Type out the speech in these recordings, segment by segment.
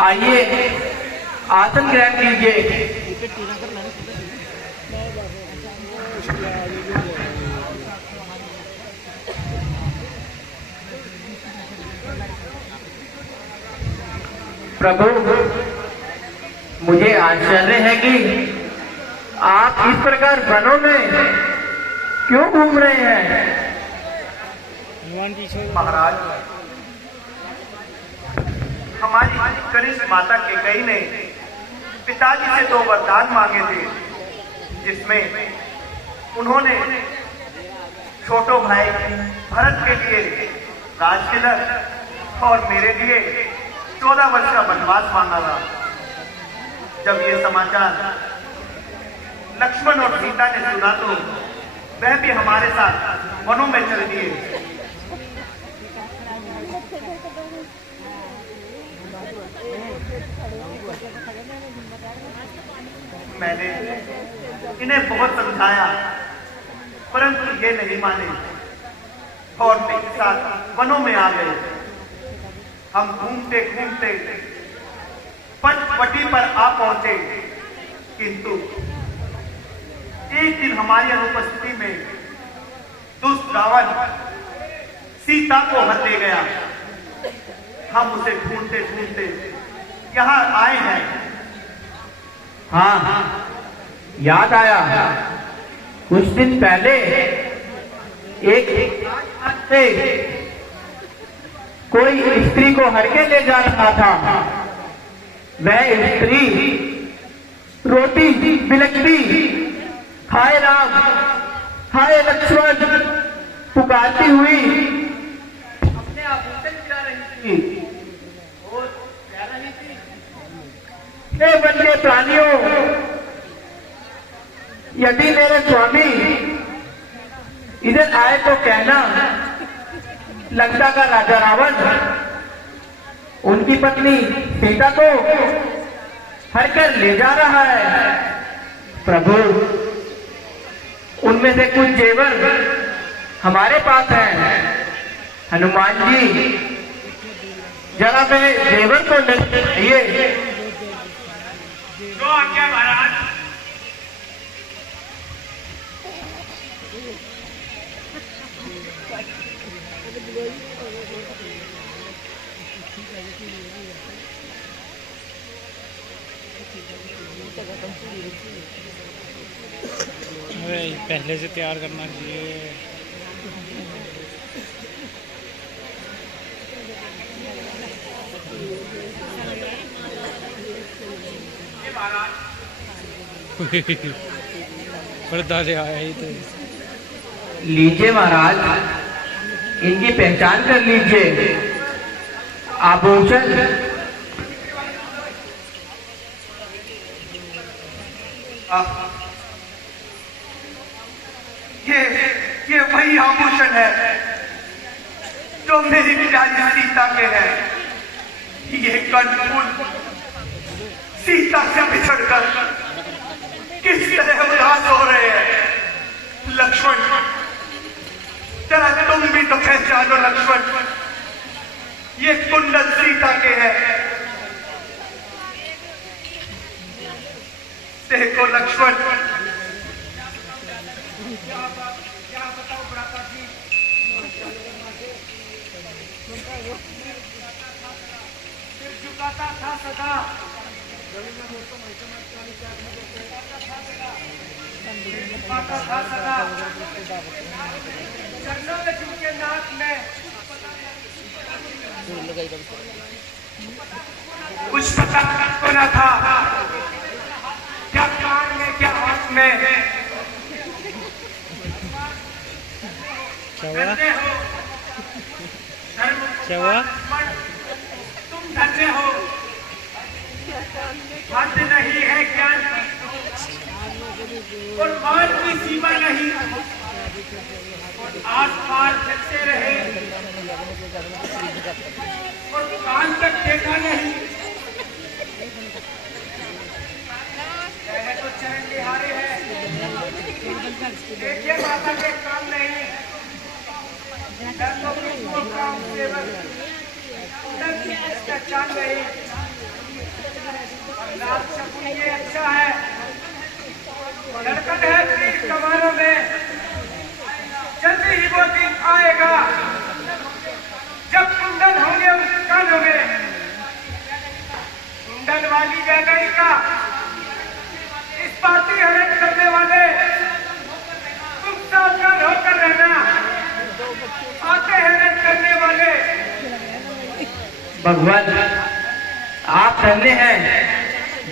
आइए आसन ग्रहण कीजिए। प्रभु, मुझे आश्चर्य है कि आप इस प्रकार वनों में क्यों घूम रहे हैं? महाराज, हमारी कनिष्ठ माता केकई ने पिताजी से 2 वरदान मांगे थे, जिसमें उन्होंने छोटो भाई भरत के लिए राजतिलक और मेरे लिए 14 वर्ष का वनवास मांगा था। जब ये समाचार लक्ष्मण और सीता ने सुना तो वह भी हमारे साथ वनों में चल दिए। मैंने इन्हें बहुत समझाया, परंतु ये नहीं माने और मेरे साथ वनों में आ गए। हम घूमते घूमते पंचवटी पर आ पहुंचे, किंतु एक दिन हमारी अनुपस्थिति में दुष्ट रावण सीता को हर ले गया। हम उसे ढूंढते ढूंढते यहाँ आए हैं। हाँ, याद आया। कुछ दिन पहले एक से कोई स्त्री को हर के ले जा रहा था। वह स्त्री रोती बिलखती हाय राम हाय लक्ष्मण पुकारती हुई अपने आभूषण गिरा रही थी और कह रही थी, हे वन्य प्राणियों, यदि मेरे स्वामी इधर आए तो कहना लंका का राजा रावण उनकी पत्नी सीता को हर कर ले जा रहा है। प्रभु, उनमें से कुछ जेवर हमारे पास हैं। हनुमान जी, जरा मैं जेवर को ले आइए। जो आज्ञा महाराज। पहले से तैयार करना चाहिए। पर्दा से आया ही तो। लीजिए महाराज, इनकी पहचान कर लीजिए। आभूषण ये वही आभूषण है जो मेरी प्यारी सीता के हैं। ये कर्णफूल सीता से बिछड़कर किस तरह उदास हो रहे हैं। लक्ष्मण, जरा तुम भी तो पहचानो लक्ष्मण, ये कुंडल सीता के हैं। देखो लक्ष्मण, क्या बताओ भ्राता जी, सिर झुकाता था सदा, चरणों में झुके नाथ में कुछ पता को न था, क्या कान में क्या हाथ में। धन्य हो, क्या हुआ? तुम धन्य हो, हद नहीं है ज्ञान और मान की सीमा नहीं, और आस पास चलते रहे और कान तक देखा नहीं। तो चरण बिहारी है, देखिए माता के काम नहीं, काम सेवक वाली गई का इस पार्टी हरण करने वाले तुम सावधान होकर रहना। आते हरण करने वाले भगवान आप धन्य हैं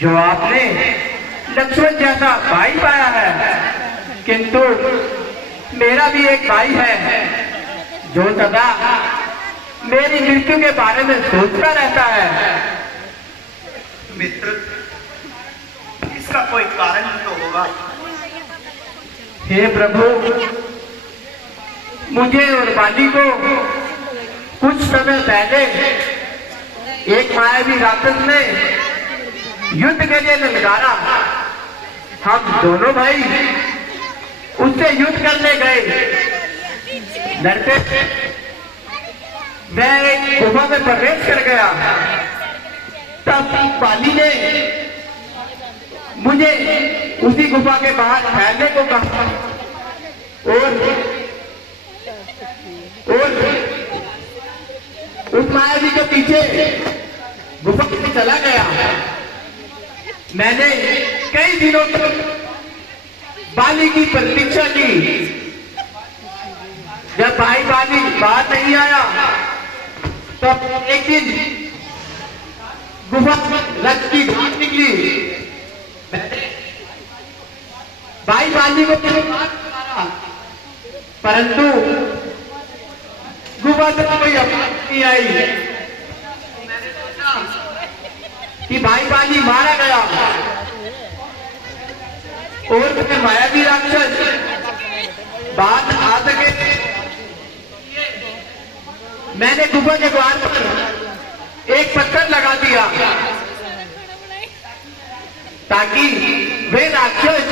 जो आपने लक्ष्मण जैसा भाई पाया है, किंतु मेरा भी एक भाई है जो सदा मेरी मृत्यु के बारे में सोचता रहता है। मित्र, इसका कोई कारण तो होगा। हे प्रभु, मुझे और बाली को कुछ समय पहले एक मायावी राक्षस ने युद्ध के लिए ललकारा। हम दोनों भाई उससे युद्ध करने गए। लड़ते मैं एक गुफा में प्रवेश कर गया। तब बाली ने मुझे उसी गुफा के बाहर ठहरने को कहा और उस मायावी के पीछे गुफा में चला गया। मैंने कई दिनों तक बाली की प्रतीक्षा की। जब भाई बाली बाहर नहीं आया तब एक दिन गुफा में रक्त की घाट निकली। मैंने भाई बाली को मारा, परंतु गुफा से कोई आवाज नहीं आई। मैंने सोचा कि भाई बाली मारा गया और फिर मायावी राक्षस बात आ सके। मैंने गुफा के द्वार पर एक पत्थर लगा दिया ताकि वे राक्षस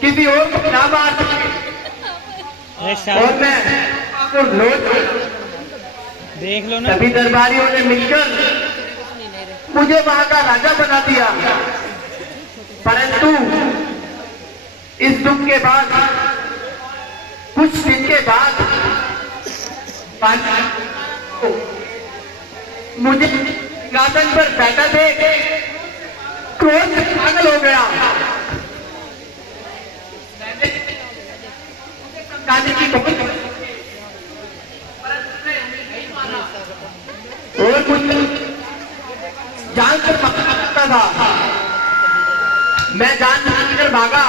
किसी और को ना मार सके। और मैं आपको लौट देख लो ना। सभी दरबारियों ने मिलकर मुझे वहां का राजा बना दिया, परंतु इस दुख के बाद कुछ दिन के बाद मुझे सिंहासन पर बैठा देख क्रोध से पागल हो गया। समझाने की बहुत और मुझे जान कर भागता था। मैं जान कर भागा।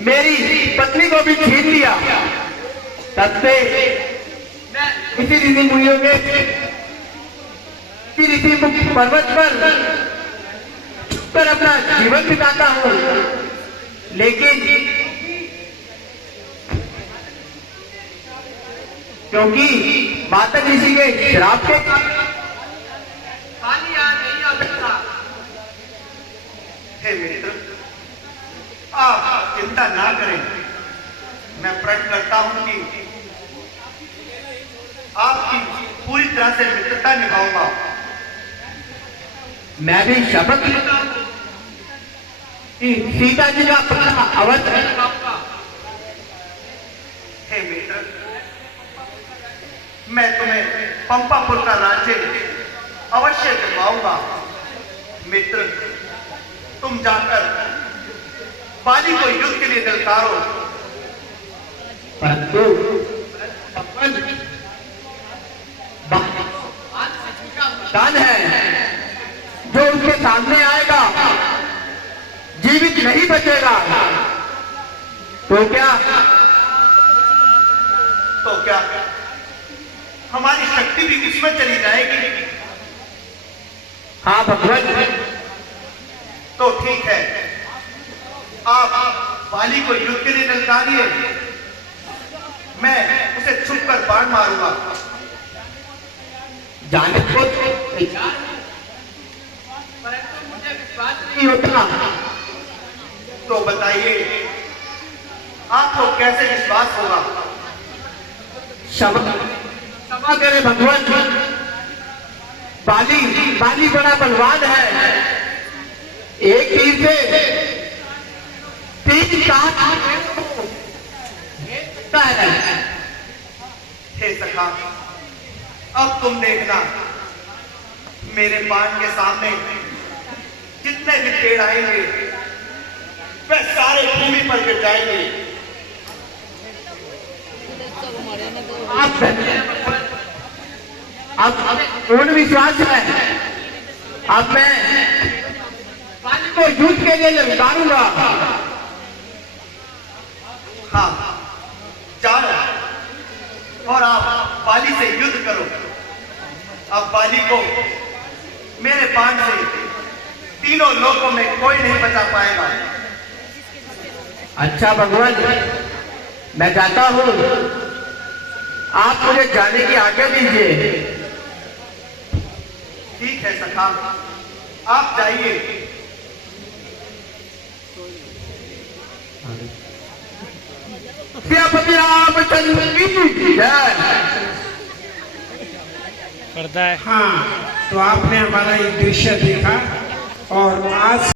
मेरी पत्नी को भी छीन लिया। तब से मैं इसी ऋषि मुनियों के ऋषि मुक्ति पर्वत पर अपना जीवन बिताता हूँ, लेकिन क्योंकि माता ऋषि के श्राप के पानी यहाँ नहीं आ सकता। हे मित्र, आप चिंता ना करें। मैं प्रण करता हूं कि आपकी पूरी तरह से मित्रता निभाऊंगा। मैं भी शपथ लेता हूं कि सीता जी का पता अवश्य निभाऊंगा। हे मित्र, मैं तुम्हें पंपापुर का राज्य अवश्य दिलवाऊंगा। मित्र, तुम जाकर बाली को युद्ध के लिए ललकारो। परंतु दान है जो उसके सामने आएगा जीवित नहीं बचेगा। तो क्या हमारी शक्ति भी किस्मत चली जाएगी? हाँ भगवान। तो ठीक है, आप बाली को युद्ध के लिए ललकारिए। मैं उसे छुपकर बाण मारूंगा। जाने को तैयार, परंतु मुझे विश्वास नहीं होता। तो बताइए, आपको कैसे विश्वास होगा? क्षमा करे भगवान। बाली बड़ा बलवान है। एक तीर से 3 काट है। हे सखा, अब तुम देखना, मेरे बाण के सामने जितने भी पेड़ आएंगे वे सारे भूमि पर गिर जाएंगे। अब पूर्ण विश्वास है। अब मैं बाली को युद्ध के लिए ललकारूंगा। हाँ, जाओ और आप बाली से युद्ध करो। अब बाली को मेरे बाण से तीनों लोकों में कोई नहीं बचा पाएगा। अच्छा भगवान, मैं जाता हूँ, आप मुझे जाने की आज्ञा दीजिए। ठीक है सखा, आप जाइए। सियापति रामचंद्र की जय। पड़ता है। हाँ, तो आपने हमारा ये दृश्य देखा और आज